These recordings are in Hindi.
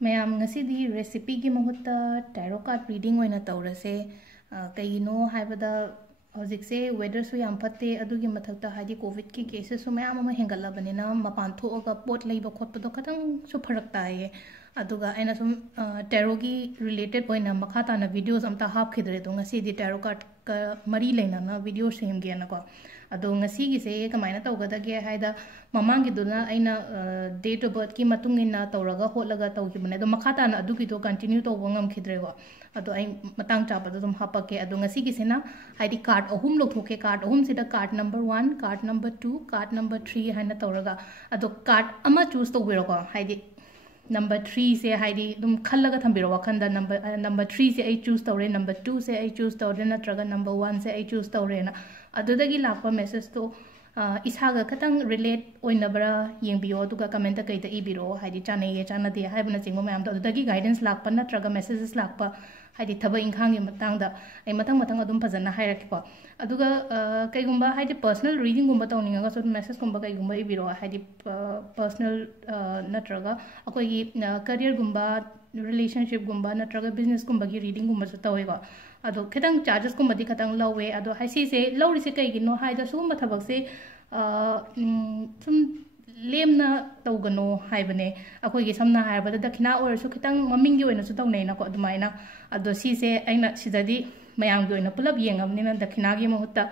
ma'am ngasi recipe gi mahutta tarot card reading oina tawrase kaino haibada hojik se weather su yam phatte adugi mathakta haidi covid ki cases su ma'am ama hengalla banina mapan thoga pot leiba khotpa do khatang su pharak taye aduga aina sum tarot gi related oina makha ta na videos amta hap khidre do ngasi di tarot card ka mari leina na video sem ge na ko ado ngasi gi se kamaina tawgada ge haida mamang gi duna aina date of birth ki matung ina tawraga holaga tawgi bane do makhata na adu gi do continue to wangam khidre go ado ai matang chapa do dum hapake ado ngasi gi sena haidi card ahum lo thoke card ahum sida card number 1 card number 2 card number 3 haina tawraga ado card ama choose to wiro go haidi number 3 se haidi dum khallaga thambiro wakhanda number 3 se ai choose tawre number 2 se ai choose tawre natraga number 1 se ai choose tawre na adudagi lakpa message to isaga khatang relate oinabra yengbiyo duga comment ta kaita ibiro haidi chane ye chana de haibna chingmo mayam to adudagi guidance lakpa natraga messages lakpa haidi thaba inkhang gi matang da ai matang adum phajana hairakpo aduga kaigumba haidi personal reading gumba tawninga so message gumba kaigumba ibiro haidi personal natraga akoi gi career gumba relationship gumba natraga business gumba gi reading gumba so tawego ado khitang charges gumba di khatang lawe ado haisi se lawri se kai gi no haida sum thabak se sum lemna tawgano haibane akoi gi samna haibada dakhina or su khitang maming gi oina su tawnei na ko adumaina ado si se aina sidadi mayam gi oina pulab yengamni na dakhina gi mahutta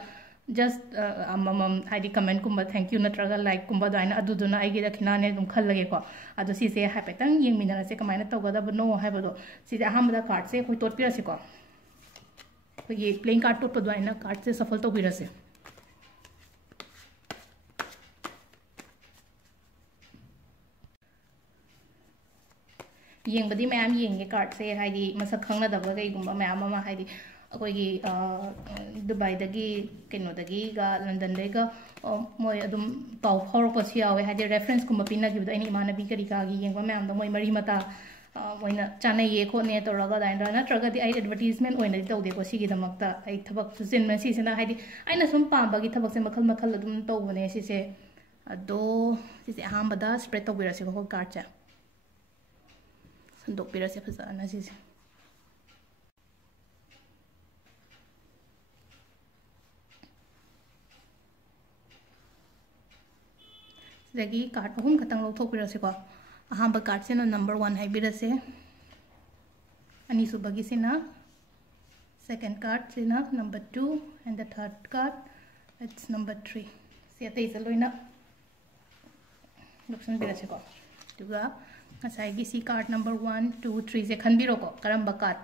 just amam haidi comment kumba thank you natraga like kumba daina aduduna ai gi dakhina ne dum khallage ko ado si se haipetang yengmina se kamaina tawgada bno haibado si ahamda card se khoi tot pira se ko ये प्लेइंग कार्ड तो पदवाइना कार्ड से सफल तो बिरसे येंबदी मैम येंगे कार्ड से हाइदी मसक खंगना दबा गई गुंबा मैम अमा हाइदी अकोगी दुबई दगी केनो दगी गा लंदन देगा मोय अदुम पाव फॉर पसी आवे हाइदी रेफरेंस कुंबा पिना गिबदा इनी मानबी करी कागी येंबा मैम द मोय मरी मता मोइना चाने ये खोने तोरगा दाइनरा नत्रगदी आई एडवर्टाइजमेंट ओइना तौदे को सिगी दमकता आई थबक सुजिन में सिसेना हाइदी आइना सुम पाबगी थबक से मखल मखल अदुम तौबने सिसे अदो सिसे अहामबदा स्प्रेड तौबिरसे को कार्ड चा संदोक बिरसे फजाना सिसे सिदगी कार्ड अहुम खतंग लौथोक बिरसे को अहांबा कार्ड से नंबर 1 है बिरसे अनीसुबगी से ना सेकंड कार्ड से ना number 2 and the third card it's number 3 से अतै चलोइना लक्षण बिरसे को दुगा ngасai सी कार्ड नंबर 1 2 3 से खनबिरो को करंबा कार्ड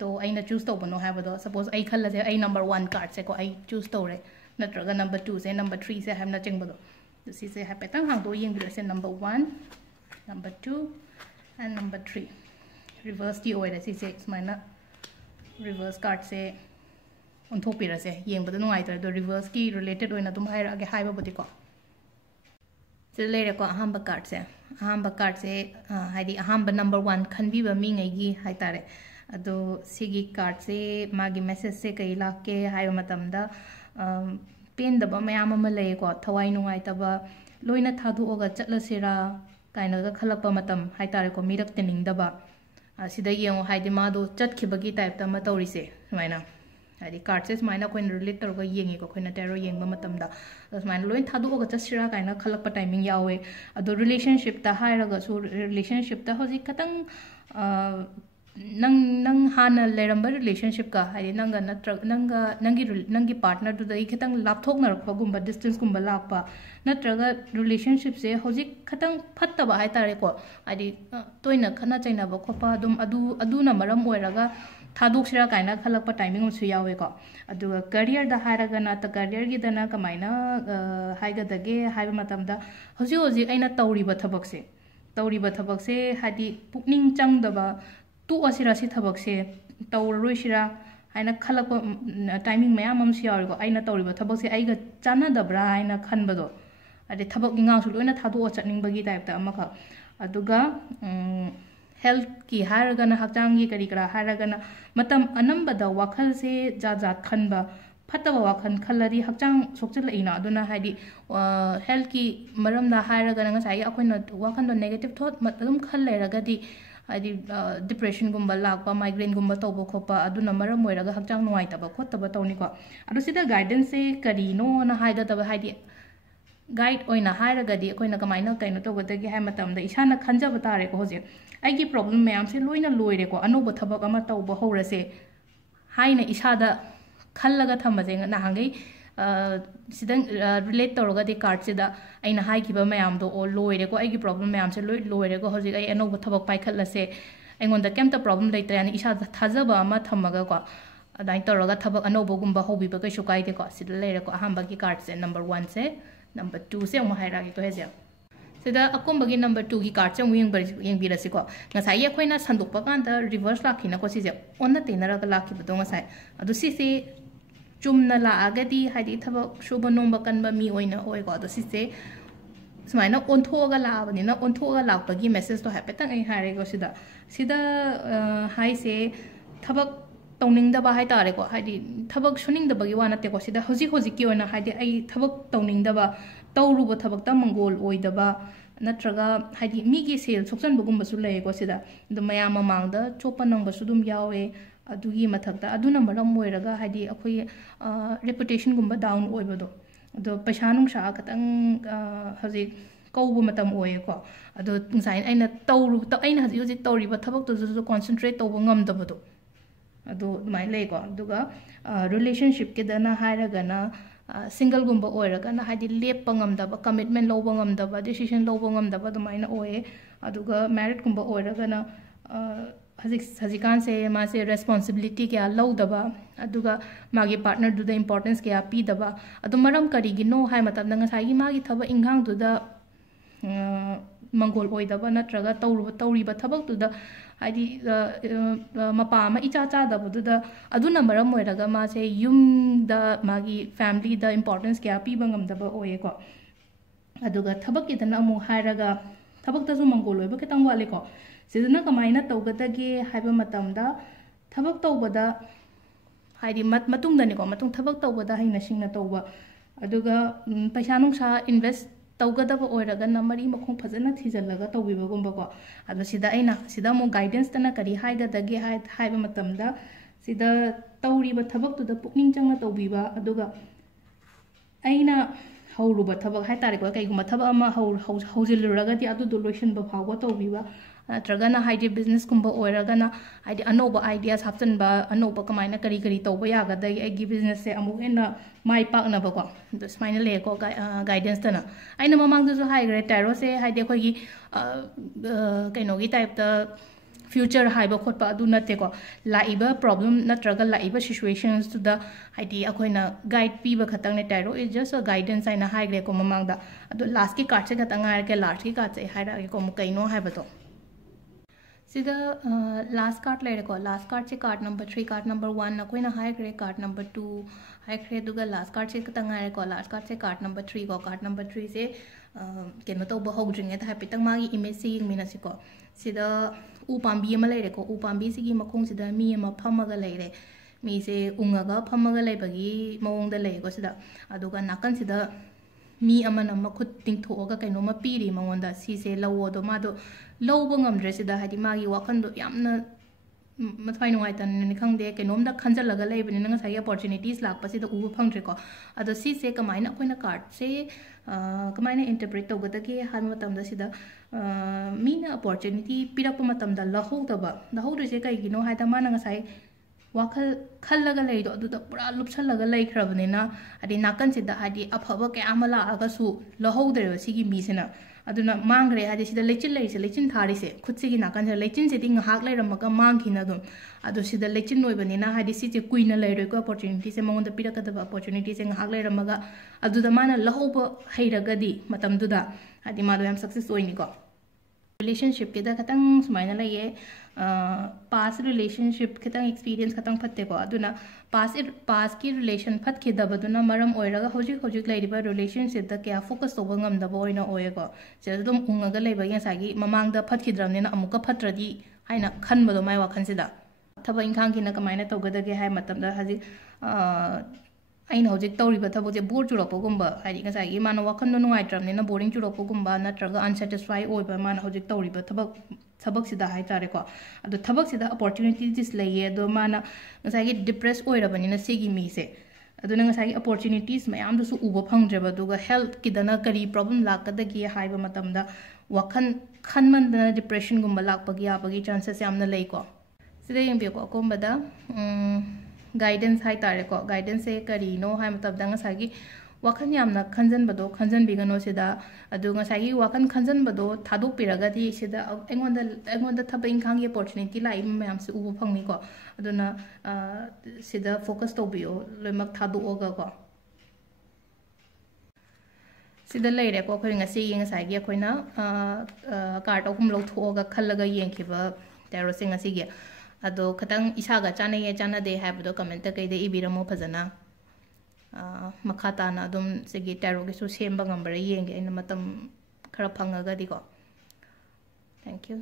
तो आइना चूज तो बनो हाबदो सपोज आई खल्ला से आई नंबर 1 कार्ड से को आई चूज तोरे नत्रगा नंबर 2 से नंबर 3 से हमना चिंगबदो तो सी से हापेतंग हांगदो Young बिरसे number 1 number 2 and number 3 reverse की ओइरा सिसे स्माइना reverse card से उन्थोक पिरसे येंबद नुआइ तर दो reverse की related ओइना तुम हाइरा के हाइबा बदि को से लेरे को अहांबा कार्ड से हाइदी अहांबा नंबर 1 खनबीबा मिंगै गी हाइतारे अदो सिगी कार्ड से मागी मैसेज से कई लाके हाइबा मतमदा पेनदबा मयाम अमा लेय को थवाई नुआइ तबा लोइना थादुओगा चटलसेरा काइनगा खलकपा मतम हाइतारे को मिरक तेनिंगदबा सिदा येंगो हाइदि मादो चटखिबगी टाइप ता मतौरिसे सुमाइना हाइदि कार्ड से सुमाइना कोइन रिलेट तौरगा येंगे को कोइना टेरो येंगबा मतमदा सुमाइना लोइन थादुओगा चटसिरा काइना खलकपा टाइमिंग यावे अदो रिलेशनशिप ता हाइरगा सो रिलेशनशिप ता होजि खतंग नंग हाना लेरंबा रिलेशनशिप का हाइदि नंगा नत्र नंगी पार्टनर दुदा खतंग लापथोकनरपा गुंबा डिस्टेंस गुंबा लापा नत्रगा रिलेशनशिप से होजिक खतंग फत्तबा हाइतारे को हाइदि तोइना खना चाइनाबा खोपा दुम अदुना मरम ओइरागा थादोक्सिरा काइना खलकपा टाइमिंग उस यावे को अदुगा करियर दा हाइरागा ना त करियर गी दना कमाइना हाइगदगे हाइबा मतमदा होजि आइना तौरिबा थबक से हाइदि पुकनिंग चंगदबा तु असिरासी थबक से तौरोइसिरा आइना खलक टाइमिंग मैम हम सियारगो आइना तौरिबा थबक से आइगा चानादब्रा आइना खनबदो अदे थबक गिंगासु लोइना थादो चटनिंगबगी टाइप ता अमखा अदुगा हेल्थ की हारगना हक्चांगी करी करा हारगना मतम अनंबदा वखल से जात खनबा फतब वाखन खल्लदी हक्चांग सोक्चलइना अदुना हाइदि हेल्थ की मरमदा हाइरगा ngasai अखोइना वाखन दो नेगेटिव थॉट मतदुम खल लेरगदी हाइदि डिप्रेशन गुम्बा लाकपा माइग्रेन गुम्बा तौबो खोपा अदुना मरम ओइरगा हक्चांग नुवाइतबा खोतबा तौनिको अदु सिदा गाइडेंस से करिनो ना हाइदतबा हाइदि गाइड ओइना हाइरगदी अखोइना कमाइना कैनो तौगदगी हाइ मतमदा इसाना खंजब तारेको होजे आइगी प्रॉब्लम मैम से लोइना लोइरेको अनोबो थबक अमा तौबो हौरसे हाइना इसादा खल्लगा थमजे नहांगै सिदंग रिलेट तौरगदी कार्ड सिदा अइना हाइगिबा मैमदो ओ लोइरेको आइगी प्रॉब्लम मैम से लोइरेको होजिक आई अनोबो थबक पाइखलसे अइगोंदा केमता प्रॉब्लम लेतरे यानी इसादा थाजबा अमा थमगा को अदाइ तौरगा थबक अनोबोगुम्बा होबिबा कैसु काइदेको सिदा लेरेको अहांबागी कार्ड से नंबर 1 से नंबर 2 से अमु हाइरागी को हेजे सिदा अकोंबगी नंबर 2 की कार्ड से येंबिरसिको ngasai अखोइना संदोकपा कांदा रिवर्स लाखिना को सिजे ओन्ना तेनरागा लाखिबदो ngasai अदु सिसे चुमना लागदी हाइदि थबक शुभ नोंबा कनबा मी ओइना ओइको अदु सिसे सुमाइना ओन्थोगा लाबनिना ओन्थोगा लापगी मेसेज तो हैपेतंग ai हारेको सिदा हाइसे थबक तौनिंगदबा हाइ तारेको हाइदि थबक सुनिंगदबगी वा नतेको सिदा होजिक की ओइना हाइदि ai थबक तौनिंगदबा तौरुबो थबकता मंगोल ओइदबा नत्रगा हाइदि मीगी सेल सोक्सनबगुम्बसु लेको सिदा दु मयाम मांगदा चोपा नंगबसु दुम यावे अदुगी मथकता अदुना मरम ओइरगा हाइदि अखोइ रेपुटेशन गुम्बा डाउन ओइबदो अदो पैसा नुंसा खतंग हजिक कौबो मतम ओइको अदो ngasai aina तौरु aina हजिक तौरिबा थबक तो कॉन्संट्रेट तौबो ngamdabado अदो दुमाइ लेको दुगा रिलेशनशिप के दना हाइरगना सिंगल गुम्बा ओइरगना हाइदि लेप ngamdaba कमिटमेंट लौबा ngamdaba डिसीजन लौबा ngamdaba दुमाइना ओए अदुगा मैरिड गुम्बा ओइरगना हजिकान से मासे रेस्पॉन्सिबिलिटी क्या लौदबा अदुगा मागी पार्टनर दुदा इंपॉर्टेंस क्या पीदबा अदु मरम करिगिनो हाइ मतमदा ngasai मागी थबक इंगांग दुदा मंगोल ओइदबा नत्रगा तौरिबा थबक दुदा हाइदि मपा अमा इचा चादबदुदा अदुना मरम ओइरगा मासे युमदा मागी फैमिली दा इंपॉर्टेंस क्या पीबा ngamdaba ओएको अदुगा थबक किदना अमु हाइरगा थबक तसु मंगोल ओइबा खितंग वालेको सिदना कमाइना तौगदगे हाइबा मतमदा थबक तौबदा हाइदि मतुंगदनिको मतुंग थबक तौबदा हाइना सिंगना तौबा अदुगा पैसा नुंसा इन्वेस्ट तौगदबा ओइरगना मरी मखों फजना थिजलगा तौबिबगुंबको अदो सिदा अइना सिदा मो गाइडेंस तना करी हाइगदगे हाइबा मतमदा सिदा तौरिबा थबक तुदा पुकनिंग चंगना तौबिबा अदुगा अइना हौरुबा थबक हाइ तारेको कैगुमा थबक अमा हौजिलुरगदि अदुदो लोइसनबा फावबा तौबिबा नत्रगना हाइदि बिजनेस कुंबा ओइरगना हाइदि अनोबा आइडियास हापचनबा अनोबा कमाइना करी तौबा यागदगी एगी बिजनेस से अमुक हेन्ना माइ पाकनबको दो स्माइना लेको गाइडेंस तना आइना ममांगदुसु हाइग्रे टाइरो से हाइदि अखोइगी कैनोगी टाइपता फ्यूचर हाइबा खोटपा अदु नतेको लाइबा प्रॉब्लम नत्रगा लाइबा सिचुएशंस तुदा हाइदि अखोइना गाइड पीबा खतंग ने tarot is just a guidance आइना हाइग्रे को ममांगदा अदु लास्ट की कार्ड से खतंग हाइरके लास्ट की कार्ड से हाइरागे को कैनो हाइबतो सिदा लास्ट कार्ड लेरेको लास्ट कार्ड से कार्ड नंबर 3 कार्ड नंबर 1 अखोइना हाइग्रे कार्ड नंबर 2 हाइग्रे दुगा लास्ट कार्ड से खतंग हाइरेको लास्ट कार्ड से कार्ड नंबर 3 को कार्ड नंबर 3 से केनो तो बहुद्रिंगे था हाइपितंग मागी इमेज से यिंगमिनासिको सिदा उ पांबी अमा लेरेको उ पांबी सिगी मखोंग सिदा मी अमा फमगा लेरे मी से उंगागा फमगा लेबगी मवोंगदा लेको सिदा अदुगा नाकन सिदा मी अमना मखुत तिंगथोगा कैनोमा पीरी मंगोंदा सिसे लवोदो मादो लौबो ngamdre sida hadi magi wakhando yamna mathwai nuaitan ni khangde kainomda khanjalaga leibani nang sai opportunities lakpa sida ubu phangre ko ado si se kamaina koina card se kamaina interpret togada ke han matamda sida mina opportunity pirakpa matamda lahodre se kai gino haida mana ngasai wakhal khallaga leido aduda pura lupsalaga leikhrabanina adi nakan sida hadi afaba ke amala aga su lahodre sigi mi sina aduna mangre hadi sida lechin thari se khut sigi nakan se lechin se ding hak leiramaga mangkhina dum adu sida lechin noibanina hadi si che kuina leiroi ko opportunity se mongonda pirakadaba opportunity se hak leiramaga aduda mana lahoba heiragadi matam duda hadi mado yam success oini ko relationship ke da khatang sumaina laye past relationship खतंग experience खतंग फत्ते को अदुना past की relation फत के दबदुना मरम ओइरगा होजिक लेरिबा relationship द क्या focus तोबा ngamdaba ओइना ओएको से दुम उंगगा लेबा यासागी ममांग द फत खिद्रमनेना अमुका फत्रदी हाइना खनबदो माइ वाखन सिदा थबा इंखांग किना कमाइना तोगदगे हाइ मतम द हजि ꯑꯩꯅ ꯍꯧꯖꯤꯛ ꯇꯧꯔꯤꯕ ꯊꯕꯛꯁꯦ ꯕꯣꯔ ꯆꯨꯔꯛꯄꯒꯨꯝꯕ ꯍꯥꯏꯗꯤ ꯉꯁꯥꯏꯒꯤ ꯃꯥꯅ ꯋꯥꯈꯟꯗꯣ ꯅꯨꯡꯉꯥꯏꯇ꯭ꯔꯕꯅꯤꯅ ꯕꯣꯔꯤꯡ ꯆꯨꯔꯛꯄꯒꯨꯝꯕ ꯅꯠꯇ꯭ꯔꯒ ꯑꯟꯁꯦꯇꯤꯁꯐꯥꯏ ꯑꯣꯏꯕ ꯃꯥꯅ ꯍꯧꯖꯤꯛ ꯇꯧꯔꯤꯕ ꯊꯕꯛꯁꯤꯗ ꯍꯥꯏꯇꯥꯔꯦꯀꯣ ꯑꯗꯣ ꯊꯕꯛꯁꯤꯗ ꯑꯣꯄꯣꯔꯆꯨꯅꯤꯇꯤꯁ ꯂꯩꯌꯦ ꯑꯗꯣ ꯃꯥꯅ ꯉꯁꯥꯏꯒꯤ ꯗꯤꯄ꯭ꯔꯦꯁ ꯑꯣꯏꯔꯕꯅꯤꯅ ꯁꯤꯒꯤ ꯃꯤꯁꯦ ꯑꯗꯨꯅ ꯉꯁꯥꯏꯒꯤ ꯑꯣꯄꯣꯔꯆꯨꯅꯤꯇꯤꯁ ꯃꯌꯥꯝꯗꯨꯁꯨ ꯎꯕ ꯐꯪꯗ꯭ꯔꯦꯕ ꯑꯗꯨꯒ ꯍꯦꯜꯊꯀꯤꯗꯅ ꯀꯔꯤ ꯄ꯭ꯔꯣꯕ꯭ꯂꯦꯝ ꯂꯥꯛꯀꯗꯒꯦ ꯍꯥꯏꯕ ꯃꯇꯝꯗ ꯋꯥꯈꯟ ꯈꯟꯃꯟꯗꯅ ꯗꯤꯄ꯭ꯔꯦꯁꯟꯒꯨꯝꯕ ꯂꯥꯛꯄꯒꯤ ꯌꯥꯕꯒꯤ ꯆꯥꯟꯁꯦꯁ ꯌꯥꯝꯅ ꯂꯩꯀꯣ ꯁꯤꯗ ꯌꯦꯡꯕꯤꯌꯨꯀꯣ ꯑꯀꯣꯟꯕꯗ ꯒꯥꯏꯗꯦꯟꯁ ꯍꯥꯏꯇꯥꯔꯦꯀꯣ ꯒꯥꯏꯗꯦꯟꯁꯁꯦ ꯀꯔꯤꯅꯣ ꯍꯥꯏꯕ ꯃꯇꯝꯗ ꯉꯁꯥꯏꯒꯤ ꯋꯥꯈꯟ ꯌꯥꯝꯅ ꯈꯟꯖꯟꯕꯗꯣ ꯈꯟꯖꯟꯕꯤꯒꯅꯣ ꯁꯤꯗ ꯑꯗꯨ ꯉꯁꯥꯏꯒꯤ ꯋꯥꯈꯟ ꯈꯟꯖꯟꯕꯗꯣ ꯊꯥꯗꯣꯛꯄꯤꯔꯒꯗꯤ ꯁꯤꯗ ꯑꯩꯉꯣꯟꯗ ꯊꯕꯛ ꯏꯪꯈꯥꯡꯒꯤ ꯑꯣꯄꯣꯔꯆꯨꯅꯤꯇꯤ ꯂꯥꯛꯏꯕ ꯃꯌꯥꯝꯁꯦ ꯎꯕ ꯐꯪꯅꯤꯀꯣ ꯑꯗꯨꯅ ꯁꯤꯗ ꯐꯣꯀꯁ ꯇꯧꯕꯤꯌꯣ ꯂꯣꯏꯅꯃꯛ ꯊꯥꯗꯣꯛꯑꯒꯀꯣ ꯁꯤꯗ ꯂꯩꯔꯦꯀꯣ ꯑꯩꯈꯣꯏ ꯉꯁꯤꯒꯤ ꯉꯁꯥꯏꯒꯤ ꯑꯩꯈꯣꯏꯅ ꯀꯥꯔꯠ ꯑꯍꯨꯝ ꯂꯧꯊꯣꯛꯑꯒ ꯈꯜꯂꯒ ꯌꯦꯡꯈꯤꯕ ꯇꯦꯔꯣꯠꯁꯦ ꯉꯁꯤꯒꯤ ꯑꯗꯣ ꯈꯤꯇꯪ ꯏꯁꯥꯒ ꯆꯥꯅꯩꯌꯦ ꯆꯥꯟꯅꯗꯦ ꯍꯥꯏꯕꯗꯣ ꯀꯃꯦꯟꯇ ꯀꯩꯗ ꯏꯕꯤꯔꯝꯃꯣ ꯐꯖꯅ ꯃꯈꯥ ꯇꯥꯅ ꯑꯗꯨꯝ ꯁꯤꯒꯤ ꯇꯦꯔꯣꯠꯀꯤꯁꯨ ꯁꯦꯝꯕ ꯉꯝꯕ꯭ꯔꯥ ꯌꯦꯡꯒꯦ ꯑꯩꯅ ꯃꯇꯝ ꯈꯔ ꯐꯪꯉꯒꯗꯤꯀꯣ ꯊꯦꯡꯛ ꯌꯨ